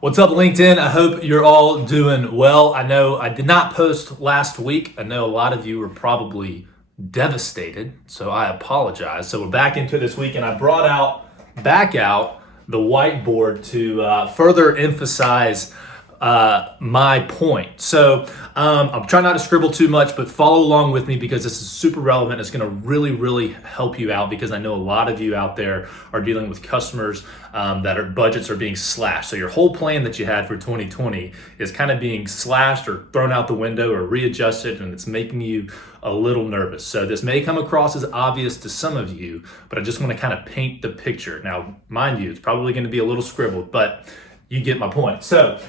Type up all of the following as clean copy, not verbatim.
What's up, LinkedIn? I hope you're all doing well. I know I did not post last week. I know a lot of you were probably devastated, so I apologize. So we're back into this week, and I brought back out the whiteboard to further emphasize my point. So I'm trying not to scribble too much, but follow along with me because this is super relevant. It's going to really help you out because I know a lot of you out there are dealing with customers that budgets are being slashed. So your whole plan that you had for 2020 is kind of being slashed or thrown out the window or readjusted, and it's making you a little nervous. So this may come across as obvious to some of you, but I just want to kind of paint the picture. Now, mind you, it's probably going to be a little scribbled, but you get my point. So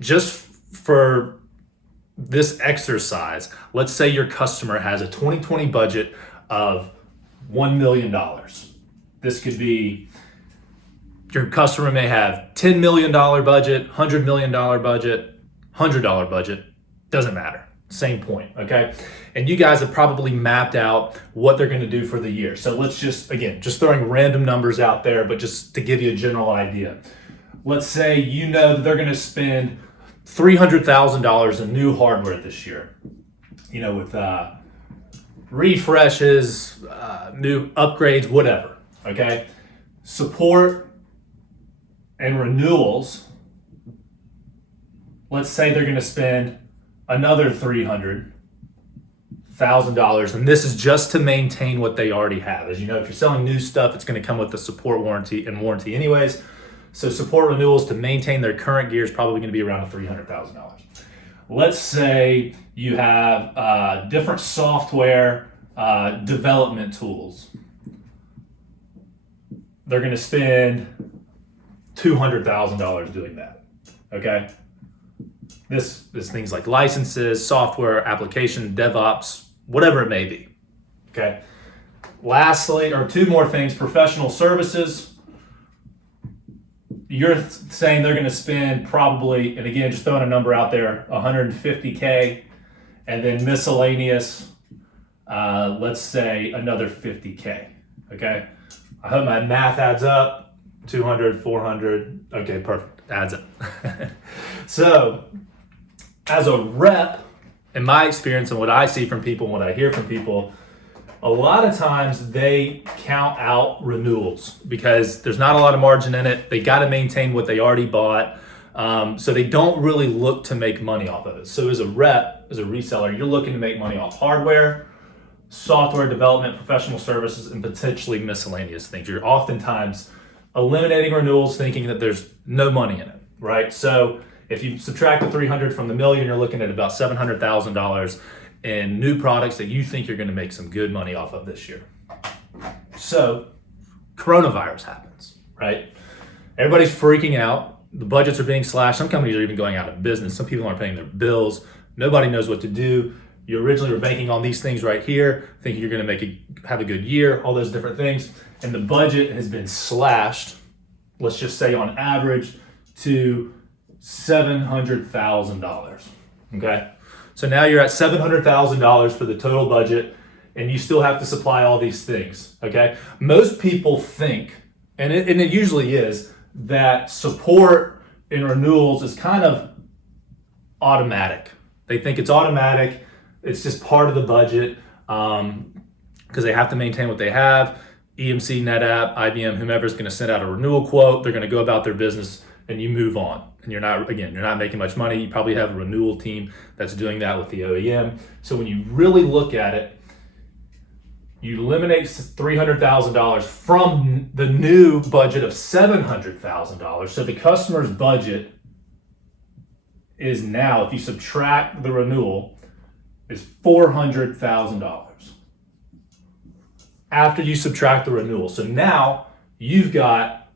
just for this exercise, let's say your customer has a 2020 budget of $1 million. This could be, your customer may have $10 million budget, $100 million budget, $100 budget, doesn't matter. Same point, okay? And you guys have probably mapped out what they're gonna do for the year. So let's just throwing random numbers out there, but just to give you a general idea. Let's say you know that they're gonna spend $300,000 in new hardware this year, with refreshes, new upgrades, whatever, okay? Support and renewals, let's say they're gonna spend another $300,000, and this is just to maintain what they already have. As you know, if you're selling new stuff, it's gonna come with the support warranty anyways. So support renewals to maintain their current gear is probably going to be around $300,000. Let's say you have different software development tools. They're going to spend $200,000 doing that. Okay. This is things like licenses, software, application, DevOps, whatever it may be. Okay. Lastly, or two more things: professional services. You're saying they're going to spend probably, and again, just throwing a number out there, $150K, and then miscellaneous, let's say another $50K. Okay. I hope my math adds up. 200, 400. Okay, perfect. Adds up. So, as a rep, in my experience and what I see from people and what I hear from people, a lot of times they count out renewals because there's not a lot of margin in it. They got to maintain what they already bought. So they don't really look to make money off of it. So as a rep, as a reseller, you're looking to make money off hardware, software development, professional services, and potentially miscellaneous things. You're oftentimes eliminating renewals thinking that there's no money in it, right? So if you subtract the 300 from the million, you're looking at about $700,000 in new products that you think you're going to make some good money off of this year. So coronavirus happens, right? Everybody's freaking out. The budgets are being slashed. Some companies are even going out of business. Some people aren't paying their bills. Nobody knows what to do. You originally were banking on these things right here, thinking you're going to have a good year, all those different things. And the budget has been slashed, let's just say on average, to $700,000, okay? So now you're at $700,000 for the total budget, and you still have to supply all these things, okay? Most people think, and it usually is, that support and renewals is kind of automatic. They think it's automatic, it's just part of the budget, because they have to maintain what they have. EMC, NetApp, IBM, whomever's gonna send out a renewal quote, they're gonna go about their business, and you move on. And you're not making much money. You probably have a renewal team that's doing that with the OEM. So when you really look at it, you eliminate $300,000 from the new budget of $700,000. So the customer's budget is now, if you subtract the renewal, is $400,000 after you subtract the renewal. So now you've got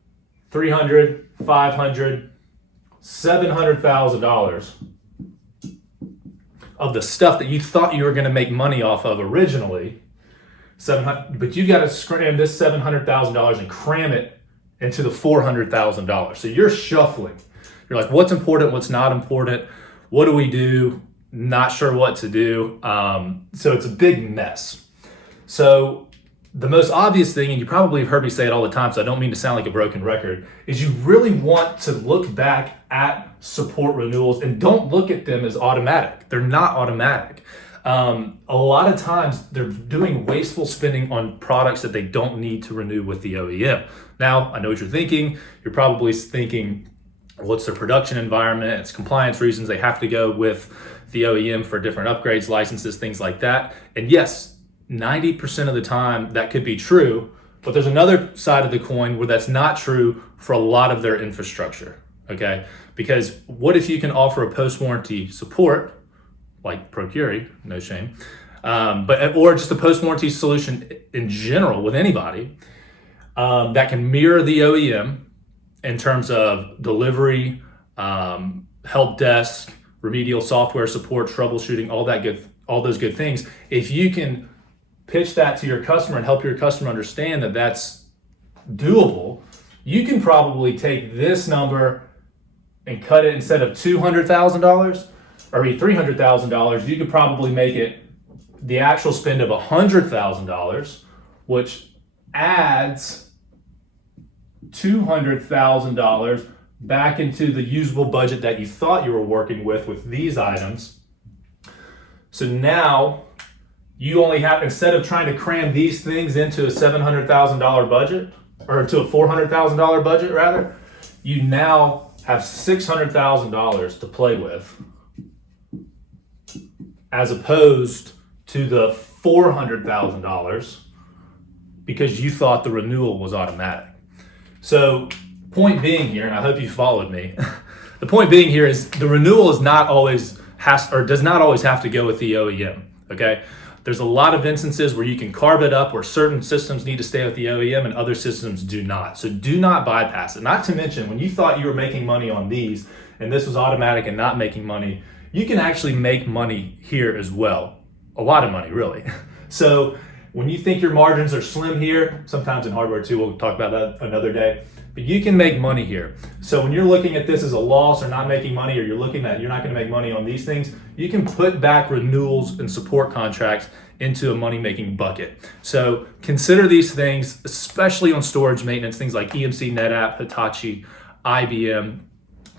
$300,000, $500,000, $700,000 of the stuff that you thought you were going to make money off of originally, but you got to scram this $700,000 and cram it into the $400,000. So you're shuffling. You're like, what's important? What's not important? What do we do? Not sure what to do. So it's a big mess. So the most obvious thing, and you probably have heard me say it all the time, so I don't mean to sound like a broken record, is you really want to look back at support renewals and don't look at them as automatic. They're not automatic. A lot of times they're doing wasteful spending on products that they don't need to renew with the OEM. Now, I know what you're thinking. You're probably thinking, what's their production environment? It's compliance reasons. They have to go with the OEM for different upgrades, licenses, things like that. And yes, 90% of the time that could be true, but there's another side of the coin where that's not true for a lot of their infrastructure, okay? Because what if you can offer a post-warranty support, like Procuri, no shame, or just a post-warranty solution in general with anybody that can mirror the OEM in terms of delivery, help desk, remedial software support, troubleshooting, all those good things. If you can pitch that to your customer and help your customer understand that that's doable, you can probably take this number and cut it instead of $200,000 or $300,000. You could probably make it the actual spend of $100,000, which adds $200,000 back into the usable budget that you thought you were working with these items. So now you only have, instead of trying to cram these things into a $700,000 budget, or to a $400,000 budget rather, you now have $600,000 to play with, as opposed to the $400,000 because you thought the renewal was automatic. So point being here, and I hope you followed me, the point being here is the renewal is not always does not always have to go with the OEM, okay? There's a lot of instances where you can carve it up where certain systems need to stay with the OEM and other systems do not. So do not bypass it. Not to mention, when you thought you were making money on these and this was automatic and not making money, you can actually make money here as well. A lot of money, really. So when you think your margins are slim here, sometimes in hardware too, we'll talk about that another day, but you can make money here. So when you're looking at this as a loss or not making money, or you're looking at you're not going to make money on these things, you can put back renewals and support contracts into a money-making bucket. So consider these things, especially on storage maintenance, things like EMC, NetApp, Hitachi, IBM,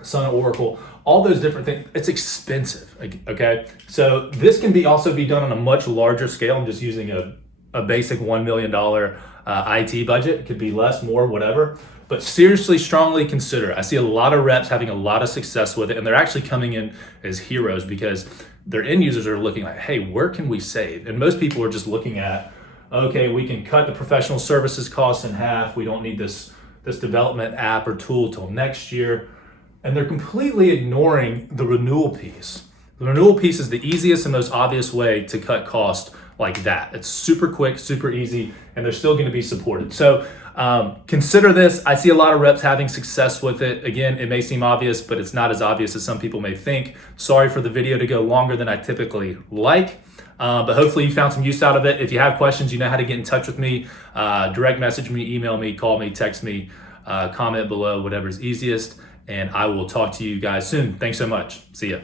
Sun, Oracle, all those different things. It's expensive, okay? So this can also be done on a much larger scale. I'm just using a basic $1 million IT budget. It could be less, more, whatever. But seriously, strongly consider. I see a lot of reps having a lot of success with it, and they're actually coming in as heroes because their end users are looking like, hey, where can we save? And most people are just looking at, okay, we can cut the professional services costs in half. We don't need this development app or tool till next year. And they're completely ignoring the renewal piece. The renewal piece is the easiest and most obvious way to cut cost like that. It's super quick, super easy, and they're still going to be supported. So consider this. I see a lot of reps having success with it. Again, it may seem obvious, but it's not as obvious as some people may think. Sorry for the video to go longer than I typically like, but hopefully you found some use out of it. If you have questions, you know how to get in touch with me. Direct message me, email me, call me, text me, comment below, whatever's easiest, and I will talk to you guys soon. Thanks so much. See ya.